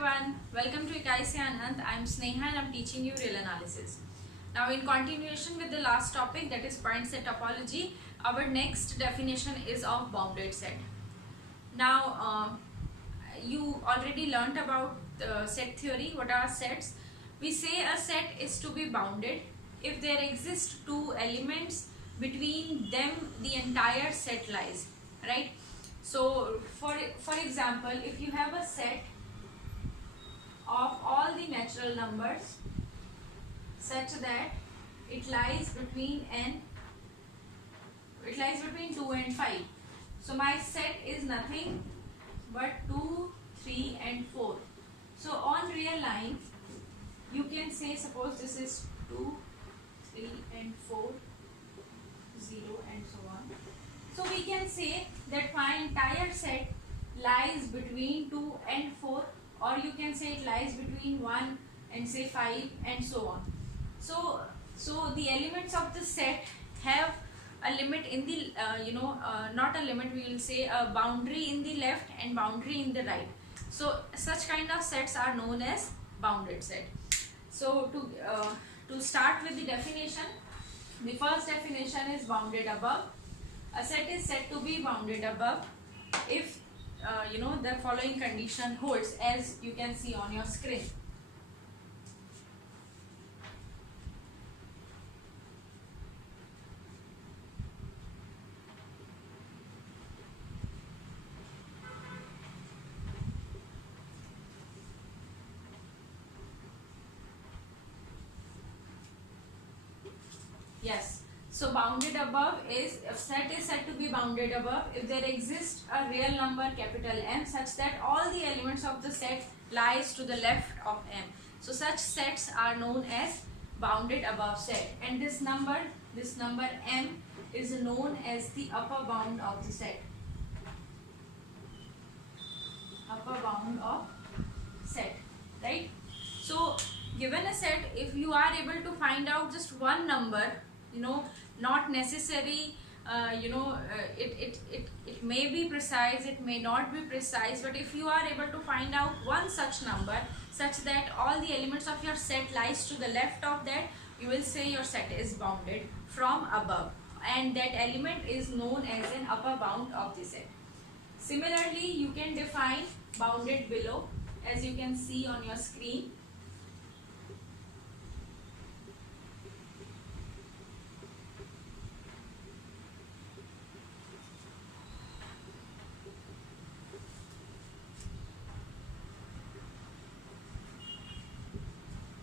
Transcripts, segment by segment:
everyone, welcome to Ikai se Anand. I am Sneha and I am teaching you real analysis. Now in continuation with the last topic, that is point set topology, our next definition is of bounded set. Now you already learnt about set theory. What are sets? We say a set is to be bounded if there exist two elements, between them the entire set lies, right? So for example, if you have a set of all the natural numbers such that it lies between 2 and 5. So my set is nothing but 2, 3 and 4. So on real line you can say, suppose this is 2, 3 and 4, 0 and so on. So we can say that my entire set lies between 2 and 4, or you can say it lies between 1 and say 5 and so on. So the elements of the set have a limit in the not a limit, we will say a boundary in the left and boundary in the right. So such kind of sets are known as bounded set. So to start with the definition, the first definition is bounded above. A set is said to be bounded above if the following condition holds, as you can see on your screen. Yes. So bounded above is, a set is said to be bounded above if there exists a real number capital M such that all the elements of the set lies to the left of M. So such sets are known as bounded above set, and this number M is known as the upper bound of the set. Upper bound of set, right? So given a set, if you are able to find out just one number, not necessary, it may be precise, it may not be precise, but if you are able to find out one such number such that all the elements of your set lies to the left of that, you will say your set is bounded from above, and that element is known as an upper bound of the set. Similarly, you can define bounded below, as you can see on your screen.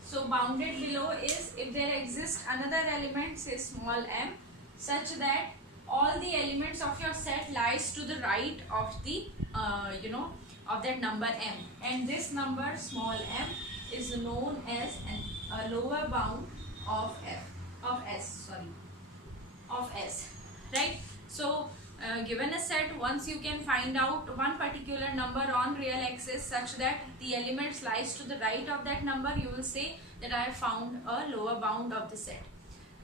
So bounded below is if there exists another element, say small m, such that all the elements of your set lies to the right of the of that number m, and this number small m is known as a lower bound of S, right? So given a set, once you can find out one particular number on real axis such that the elements lies to the right of that number, you will say that I have found a lower bound of the set.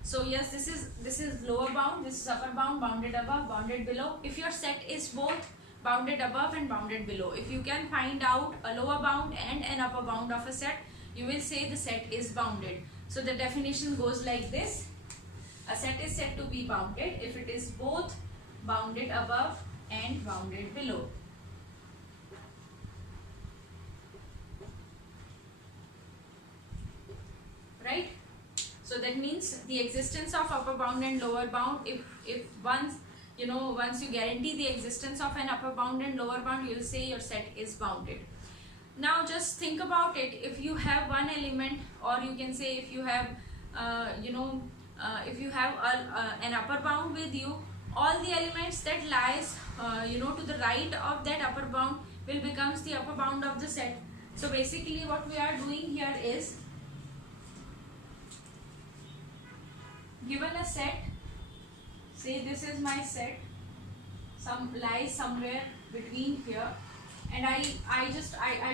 So yes, this is lower bound, this is upper bound, bounded above, bounded below. If your set is both bounded above and bounded below, if you can find out a lower bound and an upper bound of a set, you will say the set is bounded. So the definition goes like this: a set is said to be bounded if it is both bounded above and bounded below. Right? So that means the existence of upper bound and lower bound, if once you guarantee the existence of an upper bound and lower bound, you will say your set is bounded. Now just think about it. If you have one element, or you can say if you have an upper bound with you, all the elements that lies to the right of that upper bound will becomes the upper bound of the set. So basically what we are doing here is, given a set, say this is my set, lies somewhere between here, and I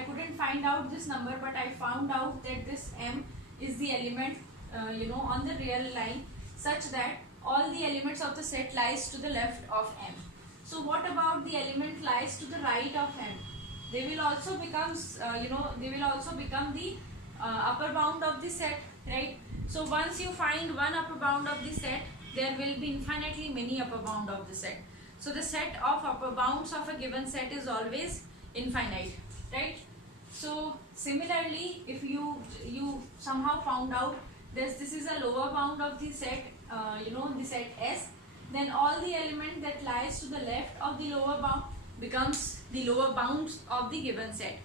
couldn't find out this number, but I found out that this m is the element on the real line such that all the elements of the set lies to the left of m. So what about the element lies to the right of m? they will also become they will also become the upper bound of the set, right? So once you find one upper bound of the set, there will be infinitely many upper bound of the set. So the set of upper bounds of a given set is always infinite, right? So similarly, if you somehow found out this is a lower bound of the set, the set S, then all the element that lies to the left of the lower bound becomes the lower bounds of the given set.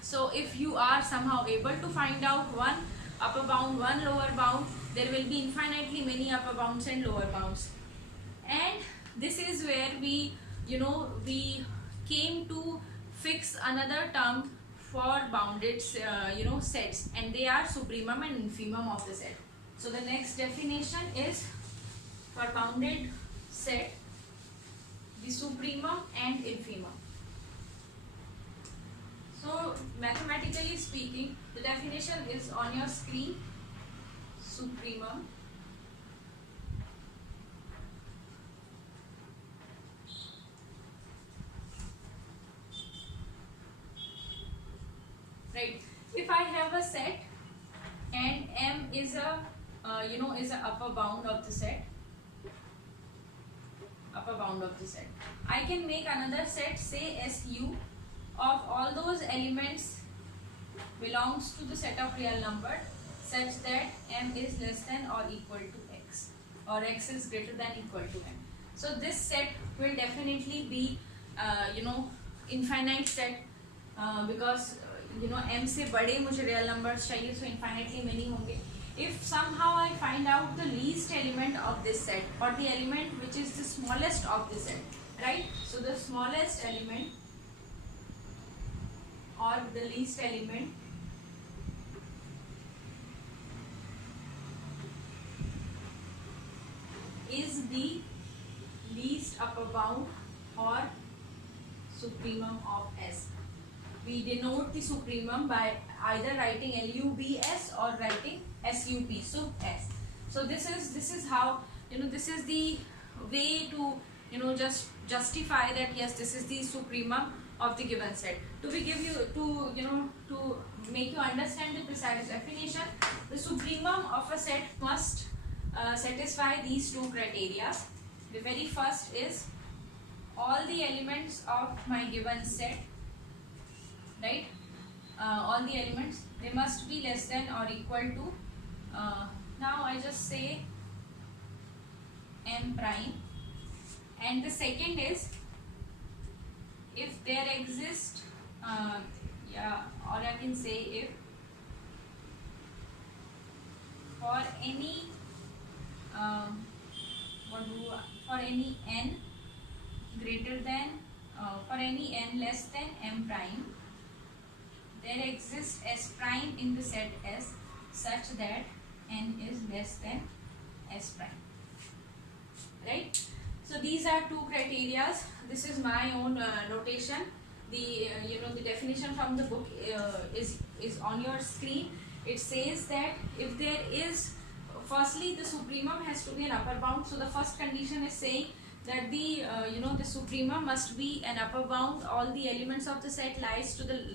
So if you are somehow able to find out one upper bound, one lower bound, there will be infinitely many upper bounds and lower bounds. And this is where we came to fix another term for bounded sets, and they are supremum and infimum of the set. So the next definition is for bounded set, the supremum and infimum. So mathematically speaking, the definition is on your screen. Supremum right. If I have a set and M is a is a upper bound of the set, I can make another set, say SU, of all those elements belongs to the set of real number such that M is less than or equal to X, or X is greater than equal to M. So this set will definitely be infinite set, because M से बड़े मुझे real numbers चाहिए, so infinitely many होंगे. If somehow I find out the least element of this set, or the element which is the smallest of this set, right? So the smallest element or the least element is the least upper bound or supremum of S. We denote the supremum by either writing LUBS or writing SUP, sub S. So this is how, this is the way to just justify that yes, this is the supremum of the given set. To make you understand the precise definition, the supremum of a set must satisfy these two criteria. The very first is all the elements of my given set, right? All the elements, they must be less than or equal to, now I just say M prime. And the second is, if there exists, or I can say if for any for any n greater than for any n less than M prime, there exists S prime in the set S such that n is less than S prime, right? So these are two criteria. This is my own notation. The the definition from the book is on your screen. It says that if there is, firstly the supremum has to be an upper bound. So the first condition is saying that the the supremum must be an upper bound. All the elements of the set lies to the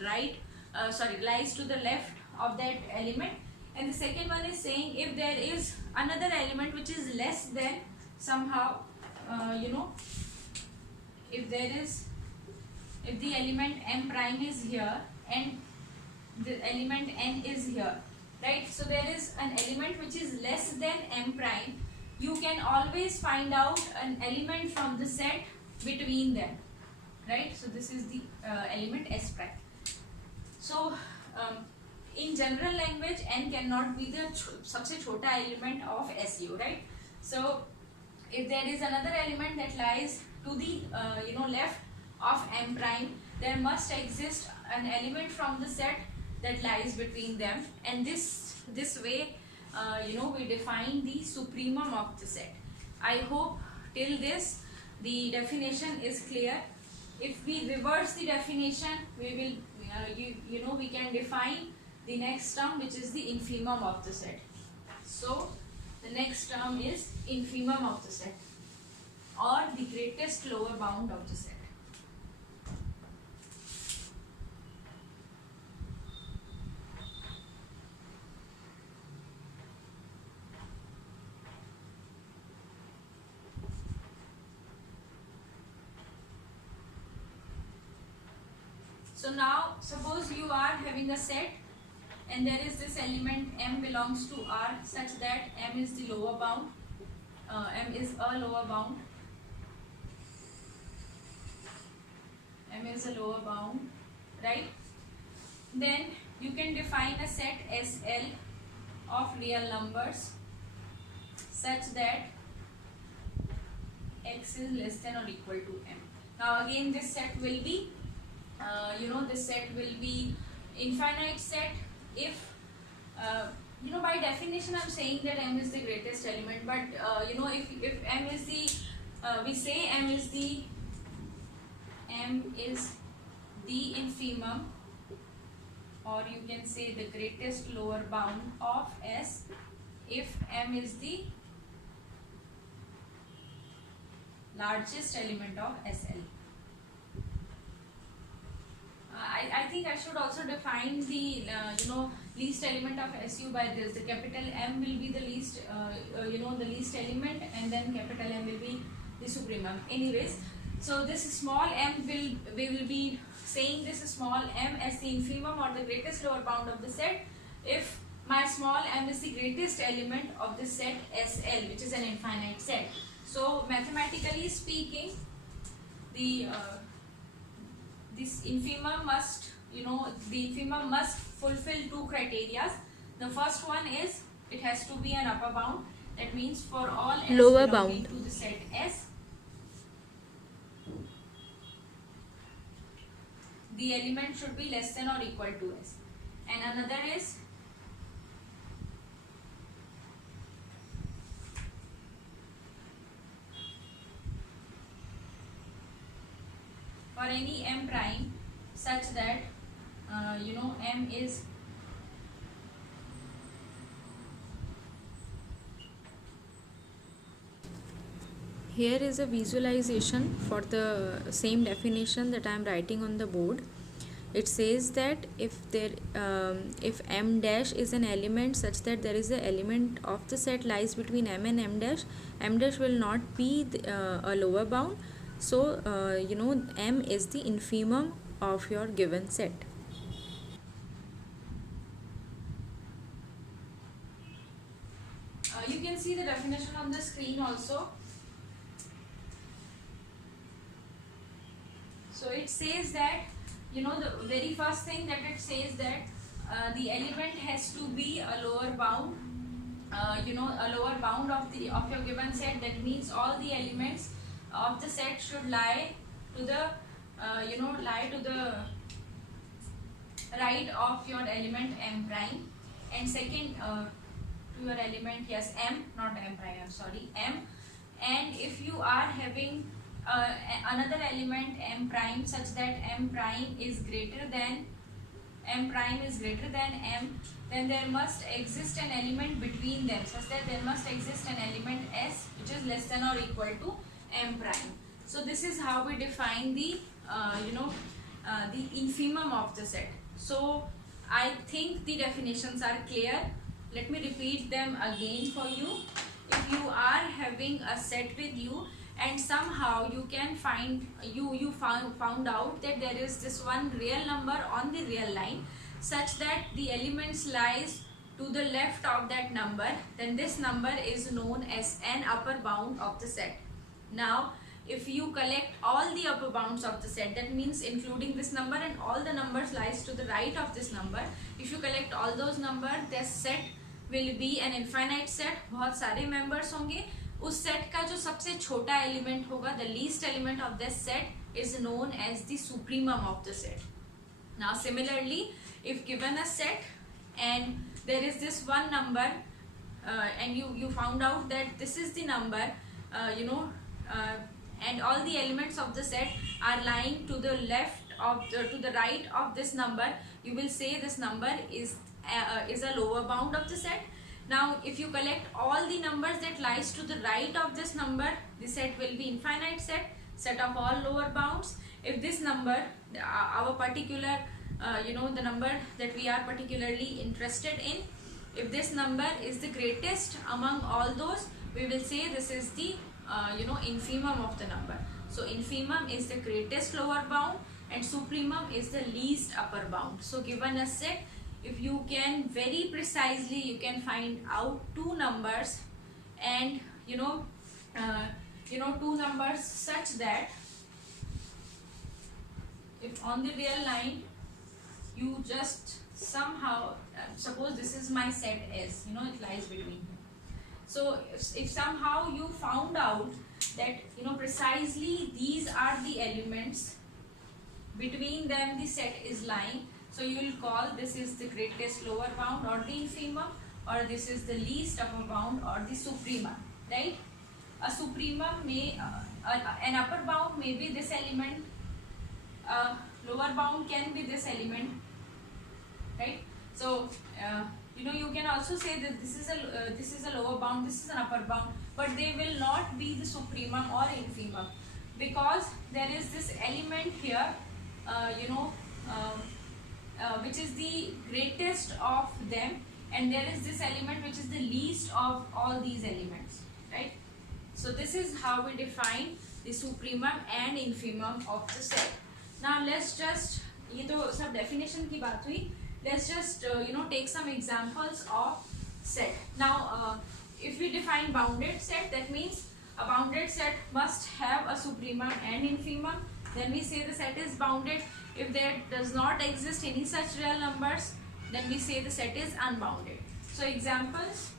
lies to the left of that element. And the second one is saying if there is another element which is less than somehow, if the element M prime is here and the element N is here, right? So there is an element which is less than M prime. You can always find out an element from the set between them, right? So this is the element S prime. So in general language, N cannot be the सबसे छोटा element of SU, right? So if there is another element that lies to the left of M prime, there must exist an element from the set that lies between them, and this way we define the supremum of the set. I hope till this the definition is clear. If we reverse the definition, we will we can define the next term, which is the infimum of the set. So the next term is infimum of the set, or the greatest lower bound of the set. So now suppose you are having a set and there is this element m belongs to R such that m is the lower bound, m is a lower bound, m is a lower bound, right? Then you can define a set SL of real numbers such that x is less than or equal to m. Now again this set will be this set will be infinite set if by definition I'm saying that m is the greatest element, but if m is the we say m is the infimum, or you can say the greatest lower bound of S if m is the largest element of SL. I think I should also define the least element of SU by this. The capital M will be the least the least element, and then capital M will be the supremum. Anyways, so this small m we will be saying this small m as the infimum or the greatest lower bound of the set if my small m is the greatest element of the set SL, which is an infinite set. So mathematically speaking, the this infimum must fulfill two criteria. The first one is it has to be an upper bound. That means for all s lower belonging bound to the set S, the element should be less than or equal to S. And another is for any m prime such that m is Here is a visualization for the same definition that I am writing on the board. It says that if m dash is an element such that there is an element of the set lies between m and m dash will not be a lower bound. So m is the infimum of your given set. you can see the definition on the screen also. So it says that the very first thing that it says that the element has to be a lower bound, a lower bound of your given set. That means all the elements of the set should lie to the right of your element m prime, and second to your element, yes, m, not m prime, I'm sorry, m. And if you are having another element m prime such that m prime is greater than m, then there must exist an element between them such that there must exist an element s which is less than or equal to m prime. So this is how we define the the infimum of the set. So I think the definitions are clear. Let me repeat them again for you. If you are having a set with you and somehow you can find you found out that there is this one real number on the real line such that the elements lies to the left of that number, then this number is known as an upper bound of the set. Now if you collect all the upper bounds of the set, that means including this number and all the numbers lies to the right of this number, if you collect all those numbers, this set will be an infinite set. बहुत सारे members होंगे. उस set का जो सबसे छोटा element होगा, the least element of this set is known as the supremum of the set. Now similarly, if given a set and there is this one number and you found out that this is the number, and all the elements of the set are lying to the left of to the right of this number, you will say this number is a lower bound of the set. Now if you collect all the numbers that lies to the right of this number, the set will be infinite set of all lower bounds. If this number, our particular the number that we are particularly interested in, if this number is the greatest among all those, we will say this is the infimum of the number. So infimum is the greatest lower bound, and supremum is the least upper bound. So given a set, if you can very precisely, you can find out two numbers, and two numbers such that if on the real line you just somehow suppose this is my set S, it lies between them. So if somehow you found out that precisely these are the elements, between them the set is lying, so you will call this is the greatest lower bound or the infimum, or this is the least upper bound or the supremum, right? A supremum may an upper bound may be this element, lower bound can be this element, right? So you can also say that this is a lower bound, this is an upper bound, but they will not be the supremum or infimum, because there is this element here, which is the greatest of them, and there is this element which is the least of all these elements, right? So this is how we define the supremum and infimum of the set. Now let's just, ये तो सब definition की बात हुई, let's just take some examples of set. Now if we define bounded set, that means a bounded set must have a supremum and infimum, then we say the set is bounded. If there does not exist any such real numbers, then we say the set is unbounded. So examples,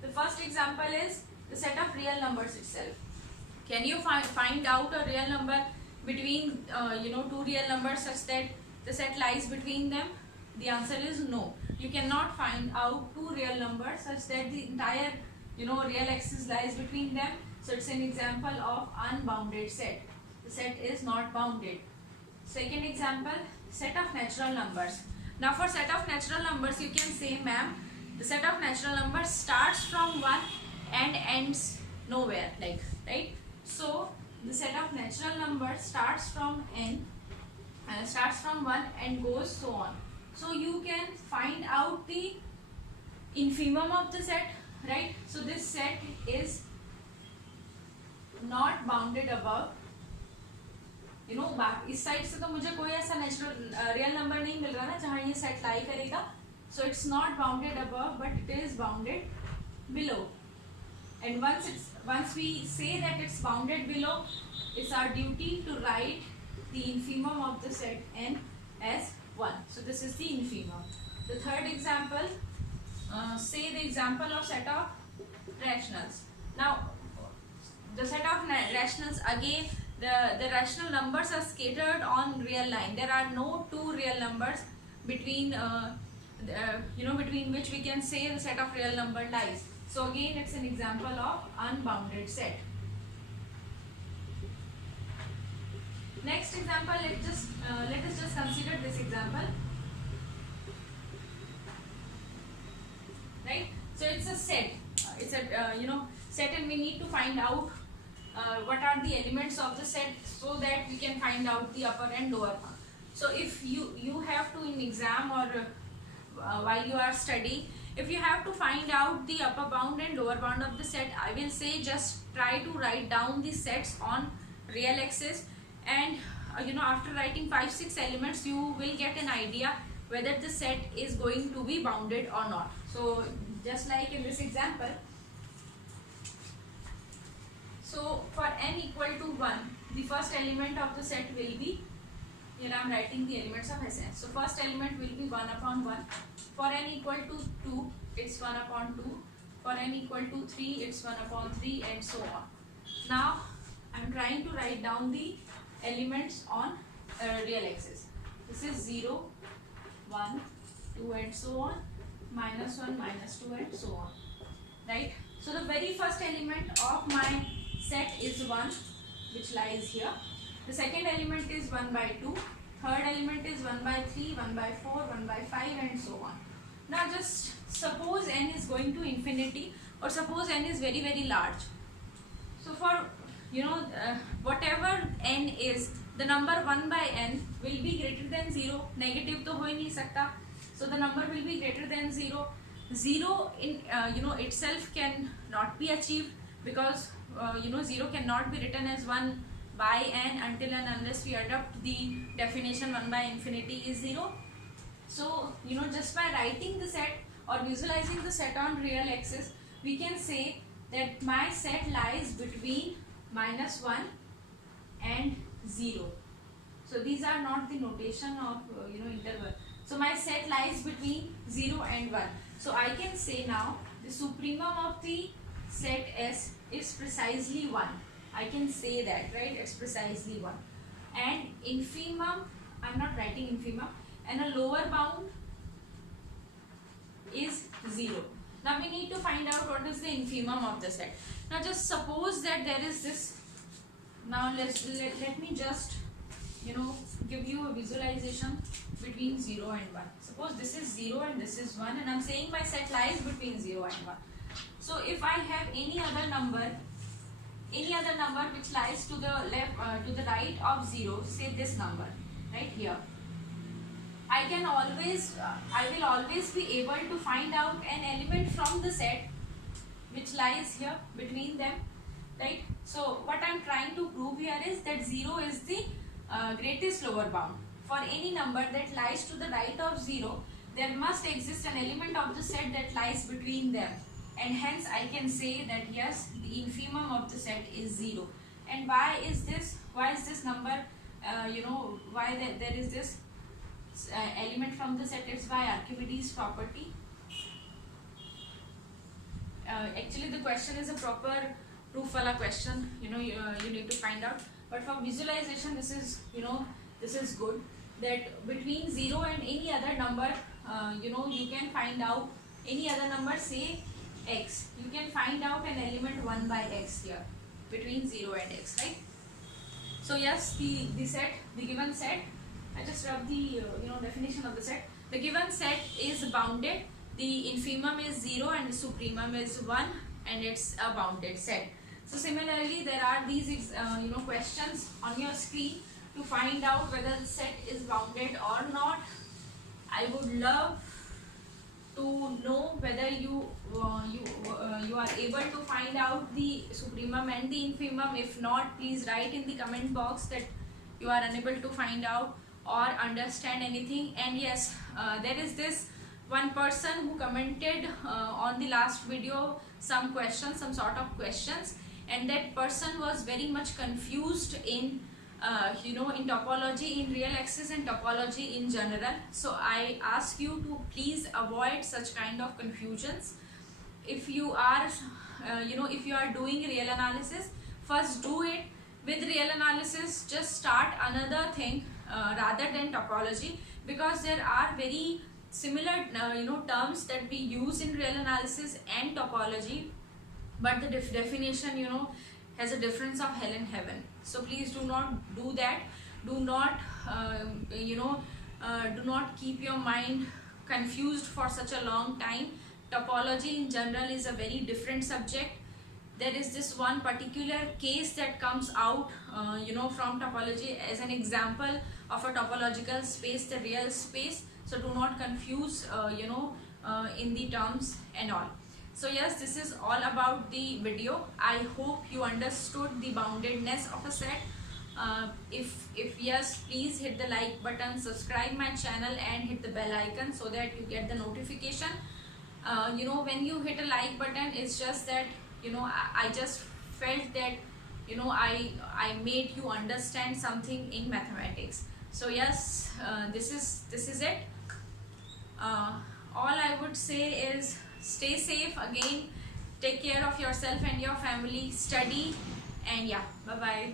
the first example is the set of real numbers itself. Can you find out a real number between two real numbers such that the set lies between them? The answer is no. You cannot find out two real numbers such that the entire real axis lies between them. So it's an example of unbounded set. The set is not bounded. Second example, set of natural numbers. Now for set of natural numbers, you can say, ma'am, the set of natural numbers starts from 1 and ends nowhere, right? So the set of natural numbers starts from 1 and goes so on. So you can find out the infimum of the set, right? So this set is not bounded above, इस side से तो मुझे कोई ऐसा natural real number नहीं मिल रहा ना जहाँ ये सेट लाई करेगा. So it's not bounded above, but it is bounded below. And once we say that it's bounded below, it's our duty to write the infimum of the set n as 1. So this is the infimum. The third example, say the example of set of rationals. Now the set of rationals, again the rational numbers are scattered on real line. There are no two real numbers between between which we can say the set of real number lies. So again it's an example of unbounded set. Next example, let us just consider this example, right? So it's a set, it's a set, and we need to find out what are the elements of the set so that we can find out the upper and lower bound. So if you have to in exam or while you are studying, if you have to find out the upper bound and lower bound of the set, I will say just try to write down the sets on real axis, and after writing 5-6 elements you will get an idea whether the set is going to be bounded or not. So just like in this example, so for n equal to 1, the first element of the set will be, here I am writing the elements of Sn. So first element will be 1 upon 1. For n equal to 2, it's 1 upon 2. For n equal to 3, it's 1 upon 3, and so on. Now I am trying to write down the elements on real axis. This is 0, 1, 2, and so on, minus 1, minus 2, and so on, right? So the very first element of my set is 1, which lies here. The second element is 1 by 2. Third element is 1 by 3, 1 by 4, 1 by 5, and so on. Now just suppose n is going to infinity, or suppose n is very very large. So for whatever n is, the number 1 by n will be greater than 0. Negative तो हो ही नहीं सकता. So the number will be greater than 0. 0 in itself can not be achieved, because 0 cannot be written as 1 by n until and unless we adopt the definition 1 by infinity is 0. So just by writing the set or visualizing the set on real axis, we can say that my set lies between -1 and 0. So these are not the notation of interval. So my set lies between 0 and 1. So I can say now the supremum of the set S is precisely 1. I can say that, right? It's precisely 1. And infimum, I'm not writing infimum, and a lower bound is 0. Now we need to find out what is the infimum of the set. Now just suppose that there is this. Now let me just give you a visualization between 0 and 1. Suppose this is 0 and this is 1, and I'm saying my set lies between 0 and 1. So if I have any other number which lies to the left to the right of 0, say this number right here, I will always be able to find out an element from the set which lies here between them, right? So what I'm trying to prove here is that 0 is the greatest lower bound. For any number that lies to the right of 0, there must exist an element of the set that lies between them, and hence I can say that yes, the infimum of the set is 0. And why is this? Why is this number? Why there is this element from the set? It's by Archimedes' property. Actually, the question is a proper proof wala question. You need to find out. But for visualization, this is good. That between 0 and any other number, you can find out any other number, say x. You can find out an element 1 by x here between 0 and x, right? So yes, the given set. I just rub the definition of the set. The given set is bounded. The infimum is 0 and the supremum is 1, and it's a bounded set. So similarly, there are these questions on your screen to find out whether the set is bounded or not. I would love to know whether you are able to find out the supremum and the infimum. If not, please write in the comment box that you are unable to find out or understand anything. And yes, there is this one person who commented on the last video some sort of questions, and that person was very much confused in in topology in real axis and topology in general. So I ask you to please avoid such kind of confusions. If you are if you are doing real analysis, first do it with real analysis. Just start another thing rather than topology, because there are very similar terms that we use in real analysis and topology, but the definition has a difference of hell and heaven. So please do not do that. Do not do not keep your mind confused for such a long time. Topology in general is a very different subject. There is this one particular case that comes out from topology as an example of a topological space, the real space. So do not confuse in the terms and all. So yes, this is all about the video. I hope you understood the boundedness of a set. If yes, please hit the like button, subscribe my channel and hit the bell icon so that you get the notification. When you hit a like button, it's just that I just felt that I made you understand something in mathematics. So yes, this is it. All I would say is stay safe. Again, take care of yourself and your family, study, and yeah, bye bye.